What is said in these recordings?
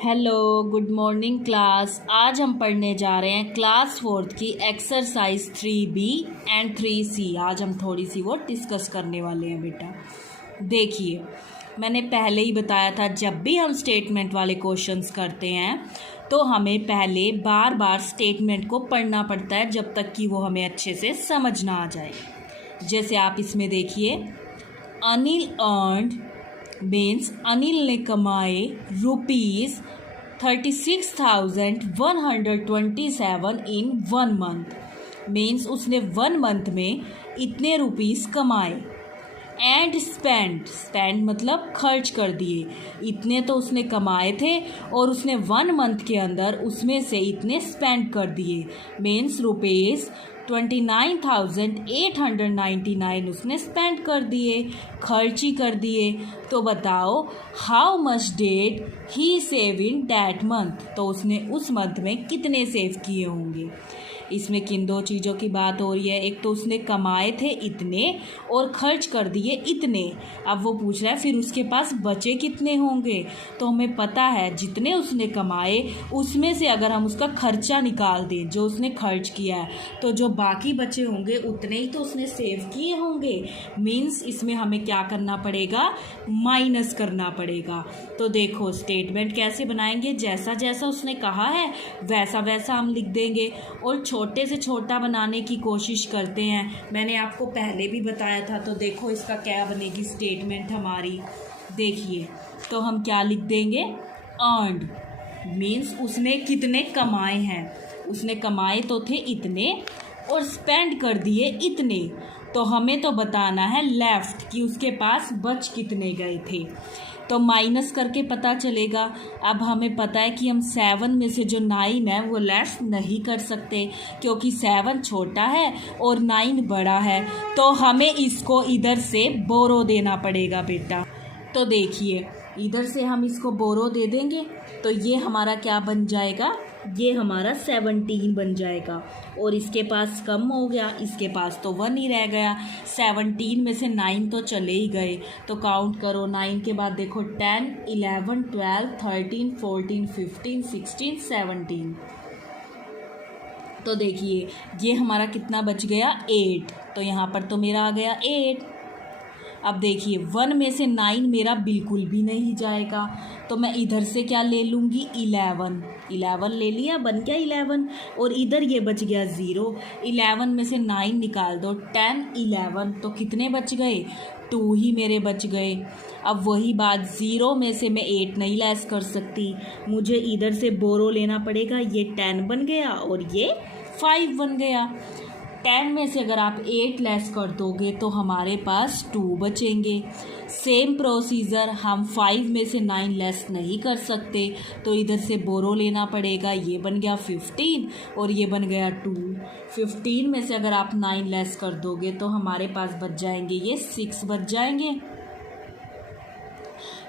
Hello, good morning class. आज हम पढ़ने जा रहे हैं क्लास 4th की एक्सरसाइज 3B एंड 3C। आज हम थोड़ी सी वो डिस्कस करने वाले हैं बेटा। देखिए, मैंने पहले ही बताया था जब भी हम स्टेटमेंट वाले क्वेश्चंस करते हैं तो हमें पहले बार बार स्टेटमेंट को पढ़ना पड़ता है जब तक कि वो हमें अच्छे से समझ ना आ जाए। जैसे आप इसमें देखिए, अनिल अर्न्ड मीन्स अनिल ने कमाए ₹36,127 इन 1 मंथ। मीन्स उसने 1 मंथ में इतने रुपीस कमाए। एंड स्पेंड मतलब खर्च कर दिए। इतने तो उसने कमाए थे और उसने 1 मंथ के अंदर उसमें से इतने स्पेंड कर दिए। मीन्स ₹29,899 उसने स्पेंड कर दिए, खर्च ही कर दिए। तो बताओ, how much did he save in that month. तो उसने उस मंथ में कितने सेव किए होंगे। इसमें किन दो चीज़ों की बात हो रही है। एक तो उसने कमाए थे इतने और खर्च कर दिए इतने। अब वो पूछ रहा है फिर उसके पास बचे कितने होंगे। तो हमें पता है जितने उसने कमाए उसमें से अगर हम उसका खर्चा निकाल दें जो उसने खर्च किया है, तो जो बाकी बचे होंगे उतने ही तो उसने सेव किए होंगे। मीन्स इसमें हमें क्या करना पड़ेगा, माइनस करना पड़ेगा। तो देखो स्टेटमेंट कैसे बनाएंगे, जैसा जैसा उसने कहा है वैसा वैसा हम लिख देंगे और छोटे से छोटा बनाने की कोशिश करते हैं। मैंने आपको पहले भी बताया था। तो देखो इसका क्या बनेगी स्टेटमेंट हमारी। देखिए, तो हम क्या लिख देंगे, अर्न्ड मीन्स उसने कितने कमाए हैं। उसने कमाए तो थे इतने और स्पेंड कर दिए इतने। तो हमें तो बताना है लेफ्ट कि उसके पास बच कितने गए थे। तो माइनस करके पता चलेगा। अब हमें पता है कि हम 7 में से जो 9 है वो लेस नहीं कर सकते क्योंकि 7 छोटा है और 9 बड़ा है। तो हमें इसको इधर से बोरो देना पड़ेगा बेटा। तो देखिए, इधर से हम इसको बोरो दे देंगे तो ये हमारा क्या बन जाएगा, ये हमारा 17 बन जाएगा। और इसके पास कम हो गया, इसके पास तो 1 ही रह गया। 17 में से 9 तो चले ही गए। तो काउंट करो, 9 के बाद देखो 10, 11, 12, 13, 14, 15, 16, 17। तो देखिए ये हमारा कितना बच गया, 8। तो यहाँ पर तो मेरा आ गया 8। अब देखिए 1 में से 9 मेरा बिल्कुल भी नहीं जाएगा। तो मैं इधर से क्या ले लूँगी, 11 ले लिया, बन गया 11। और इधर ये बच गया 0। 11 में से 9 निकाल दो, 10, 11 तो कितने बच गए, 2 ही मेरे बच गए। अब वही बात, 0 में से मैं 8 नहीं लेस कर सकती, मुझे इधर से बोरो लेना पड़ेगा। ये 10 बन गया और ये 5 बन गया। 10 में से अगर आप 8 लेस कर दोगे तो हमारे पास 2 बचेंगे। सेम प्रोसीजर, हम 5 में से 9 लेस नहीं कर सकते तो इधर से बोरो लेना पड़ेगा। ये बन गया 15 और ये बन गया 2। 15 में से अगर आप 9 लेस कर दोगे तो हमारे पास बच जाएंगे ये 6 बच जाएंगे।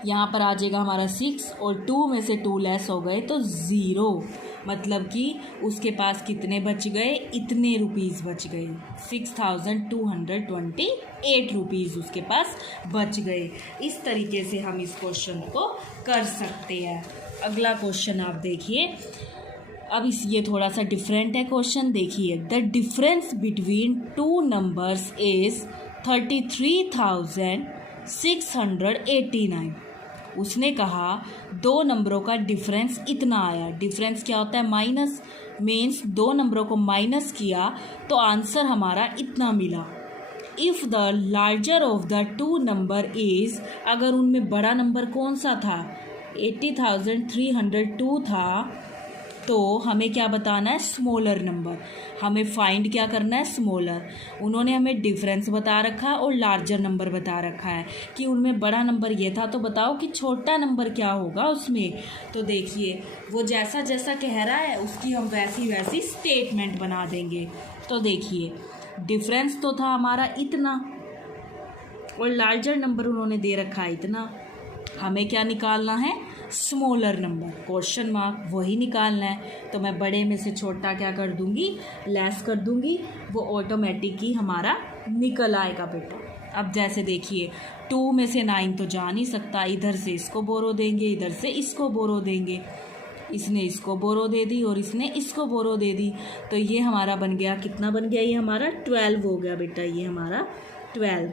यहाँ पर आ जाएगा हमारा 6 और 2 में से 2 लेस हो गए तो 0। मतलब कि उसके पास कितने बच गए, इतने रुपीस बच गए। 6,228 रुपीज़ उसके पास बच गए। इस तरीके से हम इस क्वेश्चन को कर सकते हैं। अगला क्वेश्चन आप देखिए। अब ये थोड़ा सा डिफरेंट है क्वेश्चन। देखिए, the difference between 2 numbers is 33,689। उसने कहा 2 नंबरों का डिफरेंस इतना आया। डिफरेंस क्या होता है, माइनस। मीन्स 2 नंबरों को माइनस किया तो आंसर हमारा इतना मिला। If the larger of the 2 number is, अगर उनमें बड़ा नंबर कौन सा था, 80,302 था, तो हमें क्या बताना है, स्मॉलर नंबर। हमें फाइंड क्या करना है, स्मॉलर। उन्होंने हमें डिफरेंस बता रखा है और लार्जर नंबर बता रखा है कि उनमें बड़ा नंबर ये था। तो बताओ कि छोटा नंबर क्या होगा उसमें। तो देखिए वो जैसा जैसा कह रहा है उसकी हम वैसी वैसी स्टेटमेंट बना देंगे। तो देखिए डिफरेंस तो था हमारा इतना और लार्जर नंबर उन्होंने दे रखा है इतना। हमें क्या निकालना है, स्मॉलर नंबर, क्वेश्चन मार्क, वही निकालना है। तो मैं बड़े में से छोटा क्या कर दूंगी, लेस कर दूंगी, वो ऑटोमेटिक ही हमारा निकल आएगा बेटा। अब जैसे देखिए 2 में से 9 तो जा नहीं सकता, इधर से इसको बोरो देंगे, इधर से इसको बोरो देंगे। इसने इसको बोरो दे दी और इसने इसको बोरो दे दी, तो ये हमारा बन गया, कितना बन गया, ये हमारा 12 हो गया बेटा, ये हमारा 12।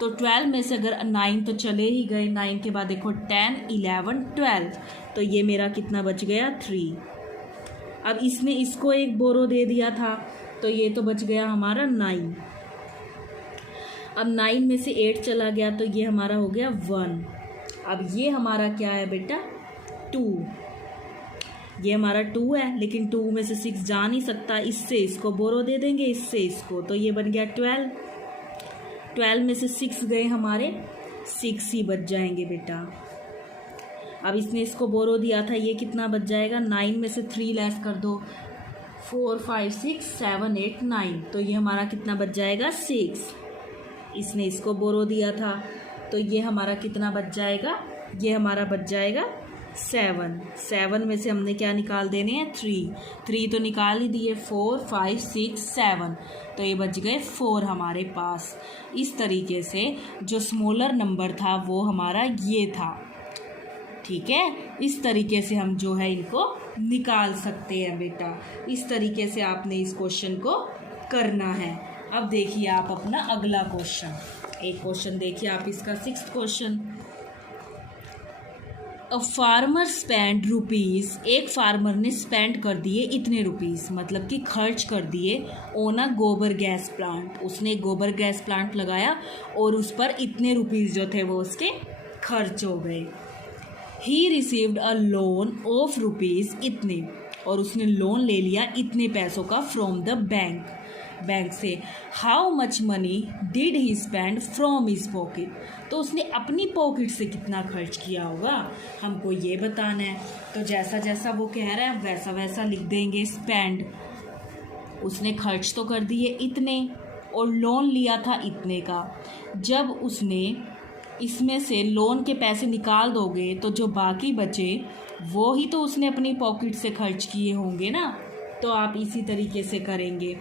तो 12 में से अगर 9 तो चले ही गए, 9 के बाद देखो 10, 11, 12, तो ये मेरा कितना बच गया, 3। अब इसने इसको एक बोरो दे दिया था, तो ये तो बच गया हमारा 9। अब 9 में से 8 चला गया, तो ये हमारा हो गया 1। अब ये हमारा क्या है बेटा, 2। ये हमारा 2 है, लेकिन 2 में से 6 जा नहीं सकता, इससे इसको बोरो दे देंगे, इससे इसको, तो ये बन गया 12। 12 में से 6 गए हमारे, 6 ही बच जाएंगे बेटा। अब इसने इसको बोरो दिया था, ये कितना बच जाएगा, 9 में से 3 लेस कर दो, 4, 5, 6, 7, 8, 9, तो ये हमारा कितना बच जाएगा, 6। इसने इसको बोरो दिया था, तो ये हमारा कितना बच जाएगा, ये हमारा बच जाएगा 7। 7 में से हमने क्या निकाल देने हैं, 3 तो निकाल ही दिए, 4, 5, 6, 7, तो ये बच गए 4 हमारे पास। इस तरीके से जो स्मॉलर नंबर था वो हमारा ये था, ठीक है। इस तरीके से हम जो है इनको निकाल सकते हैं बेटा। इस तरीके से आपने इस क्वेश्चन को करना है। अब देखिए आप अपना अगला क्वेश्चन, एक क्वेश्चन देखिए आप इसका 6th question. A farmer spend rupees, एक फार्मर ने स्पेंड कर दिए इतने रुपीज़, मतलब कि खर्च कर दिए ऑन अ गोबर गैस प्लांट। उसने गोबर गैस प्लांट लगाया और उस पर इतने रुपीज़ जो थे वो उसके खर्च हो गए। He received a loan of rupees इतने, और उसने लोन ले लिया इतने पैसों का फ्रॉम द बैंक से। How much money did he spend from his pocket, तो उसने अपनी पॉकेट से कितना खर्च किया होगा हमको ये बताना है। तो जैसा जैसा वो कह रहा है वैसा वैसा लिख देंगे। स्पेंड, उसने खर्च तो कर दिए इतने और लोन लिया था इतने का। जब उसने इसमें से लोन के पैसे निकाल दोगे तो जो बाकी बचे वो ही तो उसने अपनी पॉकेट से खर्च किए होंगे ना। तो आप इसी तरीके से करेंगे।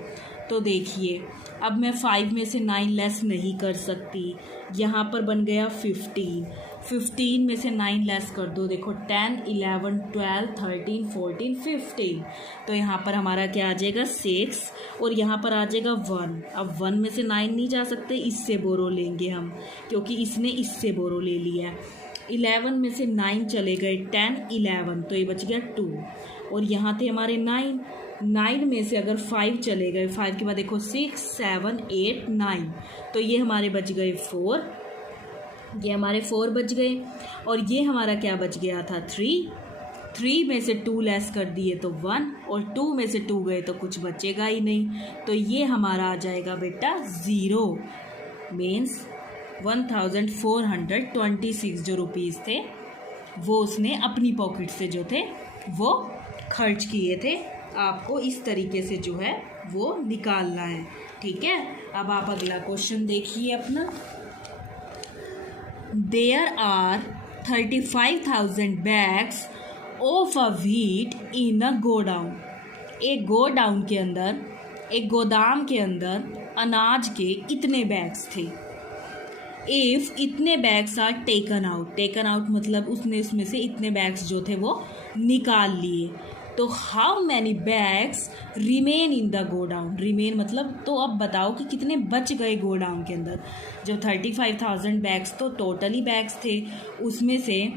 तो देखिए अब मैं 5 में से 9 लेस नहीं कर सकती, यहाँ पर बन गया 15। 15 में से 9 लेस कर दो, देखो 10, 11, 12, 13, 14, 15, तो यहाँ पर हमारा क्या आ जाएगा 6 और यहाँ पर आ जाएगा 1। अब 1 में से 9 नहीं जा सकते, इससे बोरो लेंगे हम क्योंकि इसने इससे बोरो ले लिया है। 11 में से 9 चले गए, 10, 11, तो ये बच गया 2 और यहाँ थे हमारे 9 में से अगर 5 चले गए, 5 के बाद देखो 6, 7, 8, 9, तो ये हमारे बच गए 4, ये हमारे 4 बच गए और ये हमारा क्या बच गया था 3 में से 2 लेस कर दिए तो 1 और 2 में से 2 गए तो कुछ बचेगा ही नहीं, तो ये हमारा आ जाएगा बेटा 0। मीन्स 1426 जो रुपीज़ थे वो उसने अपनी पॉकेट से जो थे वो खर्च किए थे। आपको इस तरीके से जो है वो निकालना है, ठीक है। अब आप अगला क्वेश्चन देखिए अपना। There are 35,000 bags of a wheat in a godown. एक गोडाउन के अंदर, एक गोदाम के अंदर अनाज के इतने बैग्स थे। इफ़ इतने बैग्स आर टेकन आउट मतलब उसने उसमें से इतने बैग्स जो थे वो निकाल लिए, तो how many bags remain in the godown. Remain मतलब तो अब बताओ कि कितने बच गए गोडाउन के अंदर। जो 35,000 बैग्स तो टोटली बैग्स थे, उसमें से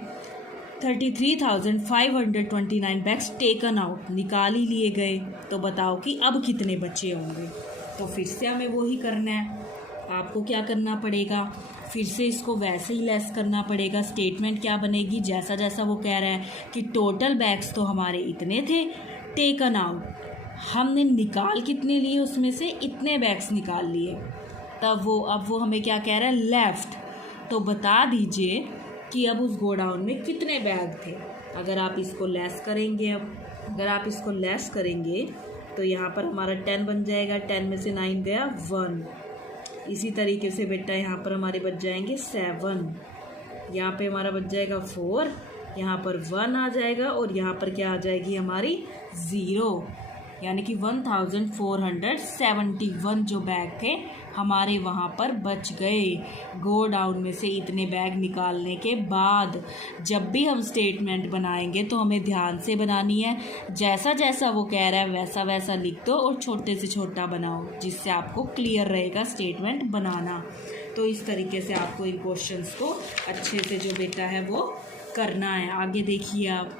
33,529 बैग्स टेकन आउट निकाल ही लिए गए, तो बताओ कि अब कितने बचे होंगे। तो फिर से हमें वो ही करना है। आपको क्या करना पड़ेगा, फिर से इसको वैसे ही लेस करना पड़ेगा। स्टेटमेंट क्या बनेगी, जैसा जैसा वो कह रहा है कि टोटल बैग्स तो हमारे इतने थे, टेकन आउट हमने निकाल कितने लिए, उसमें से इतने बैग्स निकाल लिए। तब वो अब वो हमें क्या कह रहा है, लेफ्ट, तो बता दीजिए कि अब उस गोडाउन में कितने बैग थे। अगर आप इसको लेस करेंगे, अगर आप इसको लेस करेंगे तो यहाँ पर हमारा 10 बन जाएगा। 10 में से 9 गया 1। इसी तरीके से बेटा यहाँ पर हमारे बच जाएंगे 7, यहाँ पे हमारा बच जाएगा 4, यहाँ पर 1 आ जाएगा और यहाँ पर क्या आ जाएगी हमारी 0। यानी कि 1471 जो बैग थे हमारे वहाँ पर बच गए। गो डाउन में से इतने बैग निकालने के बाद जब भी हम स्टेटमेंट बनाएंगे तो हमें ध्यान से बनानी है, जैसा जैसा वो कह रहा है वैसा वैसा लिख दो और छोटे से छोटा बनाओ, जिससे आपको क्लियर रहेगा स्टेटमेंट बनाना। तो इस तरीके से आपको इन क्वेश्चंस को अच्छे से जो बेटा है वो करना है। आगे देखिए आप,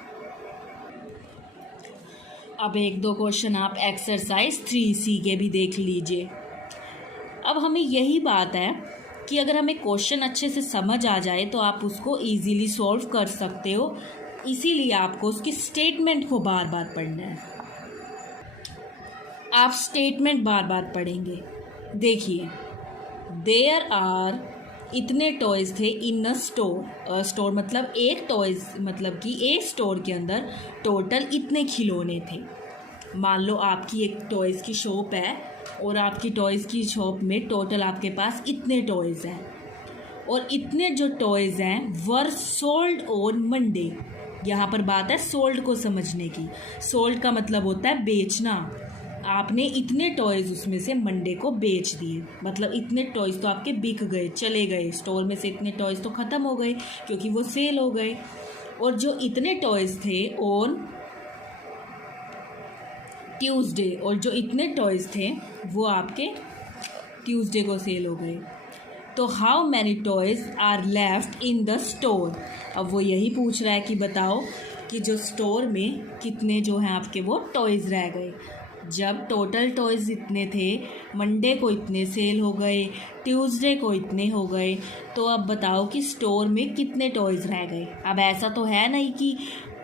अब एक दो क्वेश्चन आप एक्सरसाइज 3C के भी देख लीजिए। अब हमें यही बात है कि अगर हमें क्वेश्चन अच्छे से समझ आ जाए तो आप उसको इजीली सॉल्व कर सकते हो, इसीलिए आपको उसकी स्टेटमेंट को बार बार पढ़ना है। आप स्टेटमेंट बार बार पढ़ेंगे। देखिए, देयर आर इतने टॉयज़ थे इन अ स्टोर। स्टोर मतलब एक टॉयज़, मतलब कि एक स्टोर के अंदर टोटल इतने खिलौने थे। मान लो आपकी एक टॉयज़ की शॉप है और आपकी टॉयज़ की शॉप में टोटल आपके पास इतने टॉयज़ हैं, और इतने जो टॉयज़ हैं वर सोल्ड ऑन मंडे। यहाँ पर बात है सोल्ड को समझने की। सोल्ड का मतलब होता है बेचना। आपने इतने टॉयज़ उसमें से मंडे को बेच दिए, मतलब इतने टॉयज़ तो आपके बिक गए, चले गए। स्टोर में से इतने टॉयज़ तो ख़त्म हो गए क्योंकि वो सेल हो गए। और जो इतने टॉयज़ थे ऑन ट्यूसडे, और जो इतने टॉयज़ थे वो आपके ट्यूसडे को सेल हो गए। तो how many toys are left in the store. अब वो यही पूछ रहा है कि बताओ कि जो स्टोर में कितने जो हैं आपके वो टॉयज़ रह गए। जब टोटल टॉयज़ इतने थे, मंडे को इतने सेल हो गए, ट्यूसडे को इतने हो गए, तो अब बताओ कि स्टोर में कितने टॉयज़ रह गए। अब ऐसा तो है नहीं कि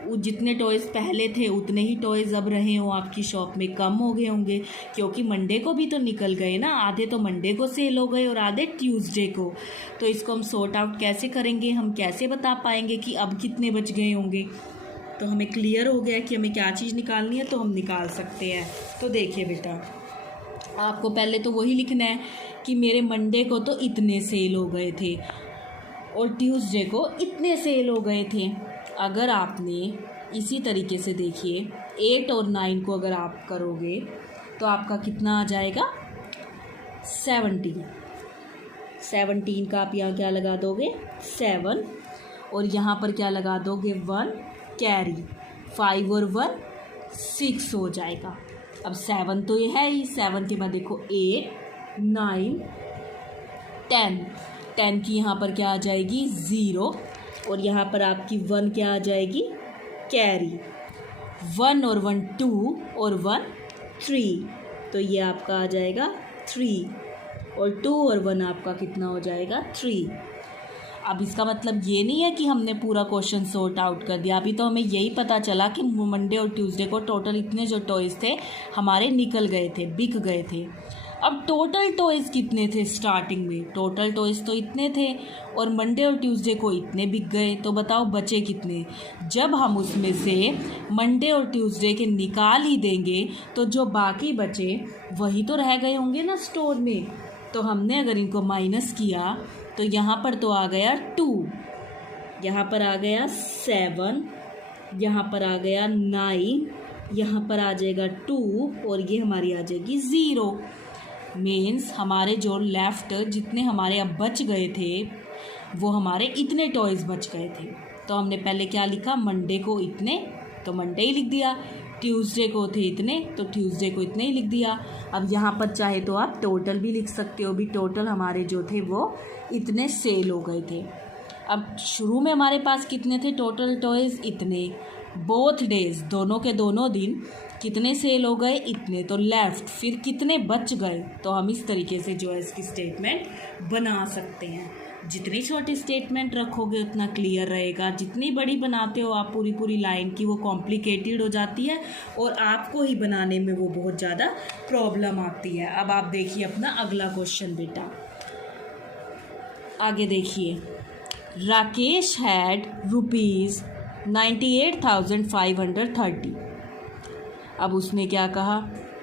जितने टॉयज़ पहले थे उतने ही टॉयज़ अब रहे हों आपकी शॉप में, कम हो गए होंगे, क्योंकि मंडे को भी तो निकल गए ना। आधे तो मंडे को सेल हो गए और आधे ट्यूसडे को। तो इसको हम सॉर्ट आउट कैसे करेंगे, हम कैसे बता पाएंगे कि अब कितने बच गए होंगे। तो हमें क्लियर हो गया कि हमें क्या चीज़ निकालनी है, तो हम निकाल सकते हैं। तो देखिए बेटा, आपको पहले तो वही लिखना है कि मेरे मंडे को तो इतने सेल हो गए थे और ट्यूसडे को इतने सेल हो गए थे। अगर आपने इसी तरीके से देखिए 8 और 9 को अगर आप करोगे तो आपका कितना आ जाएगा 17 का आप यहाँ क्या लगा दोगे 7, और यहाँ पर क्या लगा दोगे 1 कैरी, 5 और 1 6 हो जाएगा। अब 7 तो ये है ही, 7 के बाद देखो 8 9 10 की यहाँ पर क्या आ जाएगी 0, और यहाँ पर आपकी 1 क्या आ जाएगी कैरी। 1 और 1 2 और 1 3, तो ये आपका आ जाएगा 3, और 2 और 1 आपका कितना हो जाएगा 3। अब इसका मतलब ये नहीं है कि हमने पूरा क्वेश्चन सॉर्ट आउट कर दिया। अभी तो हमें यही पता चला कि मंडे और ट्यूसडे को टोटल इतने जो टॉयज़ थे हमारे निकल गए थे, बिक गए थे। अब टोटल टॉयज़ कितने थे स्टार्टिंग में, टोटल टॉयज़ तो इतने थे और मंडे और ट्यूसडे को इतने बिक गए, तो बताओ बचे कितने। जब हम उसमें से मंडे और ट्यूसडे के निकाल ही देंगे तो जो बाकी बचे वही तो रह गए होंगे ना स्टोर में। तो हमने अगर इनको माइनस किया तो यहाँ पर तो आ गया 2, यहाँ पर आ गया 7, यहाँ पर आ गया 9, यहाँ पर आ जाएगा 2, और ये हमारी आ जाएगी 0। मीन्स हमारे जो लेफ़्ट जितने हमारे अब बच गए थे वो हमारे इतने टॉयज़ बच गए थे। तो हमने पहले क्या लिखा, मंडे को इतने, तो मंडे ही लिख दिया। ट्यूसडे को थे इतने, तो ट्यूसडे को इतने ही लिख दिया। अब यहाँ पर चाहे तो आप टोटल भी लिख सकते हो, भी टोटल हमारे जो थे वो इतने सेल हो गए थे। अब शुरू में हमारे पास कितने थे टोटल टॉयज़, इतने। बोथ डेज, दोनों के दोनों दिन कितने सेल हो गए, इतने। तो लेफ़्ट फिर कितने बच गए, तो हम इस तरीके से जो है इसकी स्टेटमेंट बना सकते हैं। जितनी छोटी स्टेटमेंट रखोगे उतना क्लियर रहेगा। जितनी बड़ी बनाते हो आप पूरी पूरी लाइन की, वो कॉम्प्लिकेटेड हो जाती है और आपको ही बनाने में वो बहुत ज़्यादा प्रॉब्लम आती है। अब आप देखिए अपना अगला क्वेश्चन बेटा, आगे देखिए। राकेश हैड ₹98,530। अब उसने क्या कहा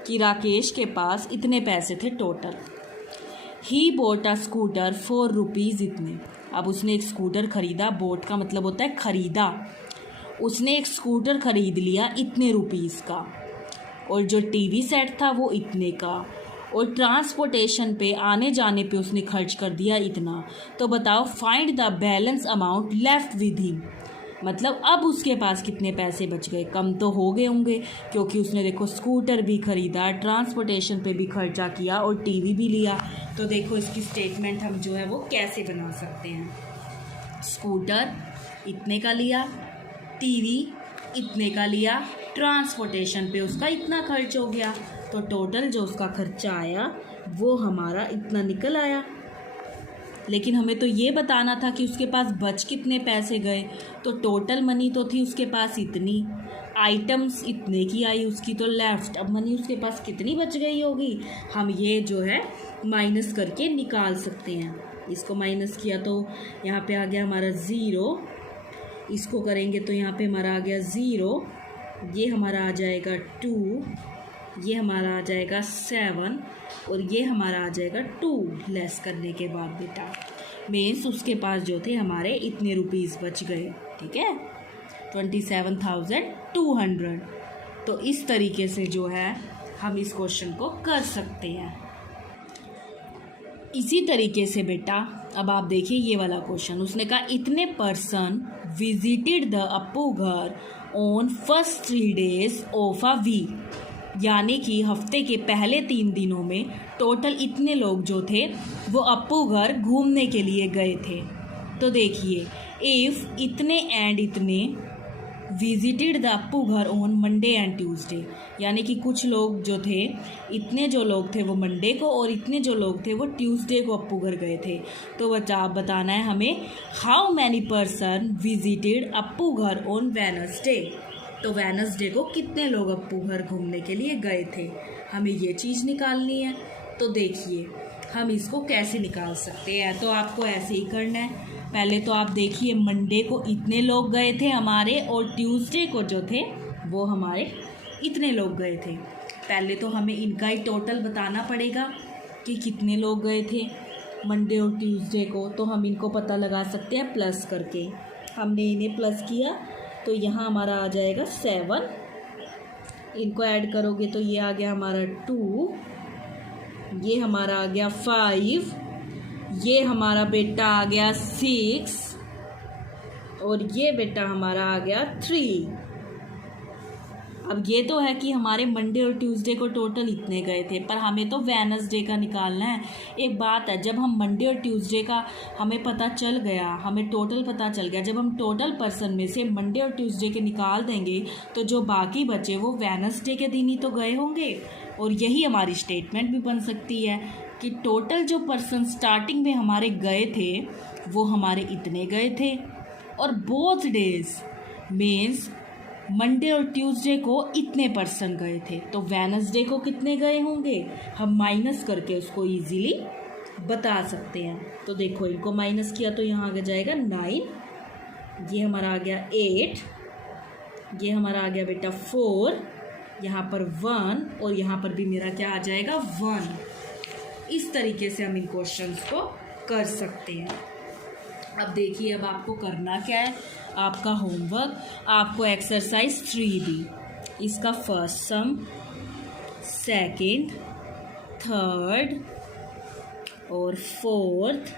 कि राकेश के पास इतने पैसे थे total. He boat a scooter for ₹, इतने। अब उसने एक स्कूटर ख़रीदा, बोट का मतलब होता है ख़रीदा। उसने एक स्कूटर ख़रीद लिया इतने रुपीज़ का, और जो टीवी सेट था वो इतने का, और ट्रांसपोर्टेशन पे आने जाने पे उसने खर्च कर दिया इतना। तो बताओ find the balance amount left with him. मतलब अब उसके पास कितने पैसे बच गए, कम तो हो गए होंगे क्योंकि उसने देखो स्कूटर भी ख़रीदा, ट्रांसपोर्टेशन पे भी खर्चा किया और टीवी भी लिया। तो देखो इसकी स्टेटमेंट हम जो है वो कैसे बना सकते हैं। स्कूटर इतने का लिया, टीवी इतने का लिया, ट्रांसपोर्टेशन पे उसका इतना खर्च हो गया, तो टोटल जो उसका खर्चा आया वो हमारा इतना निकल आया। लेकिन हमें तो ये बताना था कि उसके पास बच कितने पैसे गए। तो टोटल मनी तो थी उसके पास इतनी, आइटम्स इतने की आई उसकी, तो लेफ्ट अब मनी उसके पास कितनी बच गई होगी, हम ये जो है माइनस करके निकाल सकते हैं। इसको माइनस किया तो यहाँ पे आ गया हमारा 0, इसको करेंगे तो यहाँ पे हमारा आ गया 0, ये हमारा आ जाएगा 2, ये हमारा आ जाएगा 7 और ये हमारा आ जाएगा 2 लेस करने के बाद बेटा। मीन्स उसके पास जो थे हमारे इतने रुपीस बच गए, ठीक है, 27,200। तो इस तरीके से जो है हम इस क्वेश्चन को कर सकते हैं। इसी तरीके से बेटा अब आप देखिए ये वाला क्वेश्चन, उसने कहा इतने person visited the Appu Ghar on first 3 days of a week, यानी कि हफ्ते के पहले 3 दिनों में टोटल इतने लोग जो थे वो अप्पू घर घूमने के लिए गए थे। तो देखिए इफ़ इतने एंड इतने visited the Appu Ghar on Monday and Tuesday, यानी कि कुछ लोग जो थे, इतने जो लोग थे वो मंडे को और इतने जो लोग थे वो ट्यूसडे को अप्पू घर गए थे। तो बच्चा आप बताना है हमें how many person visited Appu Ghar on Wednesday. तो वेडनेसडे को कितने लोग अप्पू घर घूमने के लिए गए थे, हमें ये चीज़ निकालनी है। तो देखिए हम इसको कैसे निकाल सकते हैं, तो आपको ऐसे ही करना है। पहले तो आप देखिए मंडे को इतने लोग गए थे हमारे और ट्यूसडे को जो थे वो हमारे इतने लोग गए थे। पहले तो हमें इनका ही टोटल बताना पड़ेगा कि कितने लोग गए थे मंडे और ट्यूसडे को। तो हम इनको पता लगा सकते हैं प्लस करके। हमने इन्हें प्लस किया तो यहाँ हमारा आ जाएगा 7, इनको ऐड करोगे तो ये आ गया हमारा 2, ये हमारा आ गया 5, ये हमारा बेटा आ गया 6 और ये बेटा हमारा आ गया 3। अब ये तो है कि हमारे मंडे और ट्यूसडे को टोटल इतने गए थे, पर हमें तो वेडनेसडे का निकालना है। एक बात है, जब हम मंडे और ट्यूसडे का हमें पता चल गया, हमें टोटल पता चल गया, जब हम टोटल पर्सन में से मंडे और ट्यूसडे के निकाल देंगे तो जो बाकी बचे वो वेडनेसडे के दिन ही तो गए होंगे। और यही हमारी स्टेटमेंट भी बन सकती है कि टोटल जो पर्सन स्टार्टिंग में हमारे गए थे वो हमारे इतने गए थे, और बोथ डेज मीन्स मंडे और ट्यूसडे को इतने पर्सन गए थे। तो वेडनेसडे को कितने गए होंगे हम माइनस करके उसको इजीली बता सकते हैं। तो देखो इनको माइनस किया तो यहाँ आ जाएगा 9, ये हमारा आ गया 8, ये हमारा आ गया बेटा 4, यहाँ पर 1 और यहाँ पर भी मेरा क्या आ जाएगा 1। इस तरीके से हम इन क्वेश्चंस को कर सकते हैं। अब देखिए अब आपको करना क्या है, आपका होमवर्क, आपको एक्सरसाइज 3 दी, इसका फर्स्ट सम, सेकंड, थर्ड और fourth,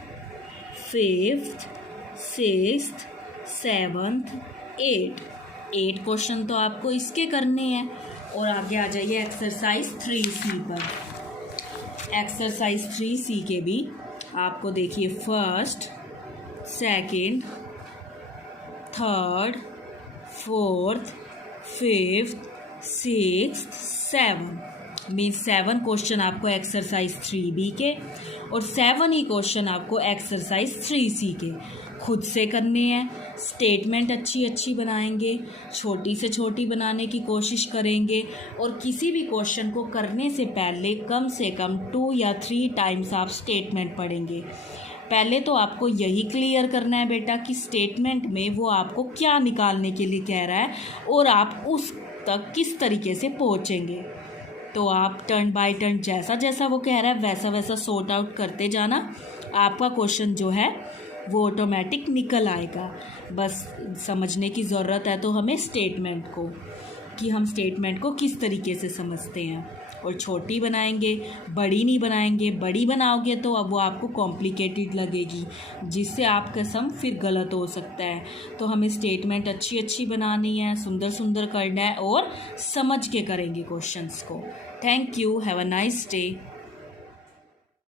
fifth, sixth, seventh, 8 question तो आपको इसके करने हैं। और आगे आ जाइए एक्सरसाइज 3C पर। एक्सरसाइज 3C के भी आपको देखिए first, second, third, fourth, fifth, sixth, 7 means 7 question आपको एक्सरसाइज 3B के और 7 ही क्वेश्चन आपको एक्सरसाइज 3C के खुद से करने हैं। स्टेटमेंट अच्छी अच्छी बनाएंगे, छोटी से छोटी बनाने की कोशिश करेंगे और किसी भी क्वेश्चन को करने से कम 2 या 3 टाइम्स आप स्टेटमेंट पढ़ेंगे। पहले तो आपको यही क्लियर करना है बेटा कि स्टेटमेंट में वो आपको क्या निकालने के लिए कह रहा है और आप उस तक किस तरीके से पहुँचेंगे। तो आप टर्न बाय टर्न जैसा जैसा वो कह रहा है वैसा वैसा सॉर्ट आउट करते जाना, आपका क्वेश्चन जो है वो ऑटोमेटिक निकल आएगा। बस समझने की ज़रूरत है तो हमें स्टेटमेंट को। कि हम स्टेटमेंट को किस तरीके से समझते हैं। और छोटी बनाएंगे, बड़ी नहीं बनाएंगे। बड़ी बनाओगे तो अब वो आपको कॉम्प्लिकेटेड लगेगी, जिससे आपका सम फिर गलत हो सकता है। तो हमें स्टेटमेंट अच्छी अच्छी बनानी है, सुंदर सुंदर करना है और समझ के करेंगे क्वेश्चंस को। Thank you, have a nice day.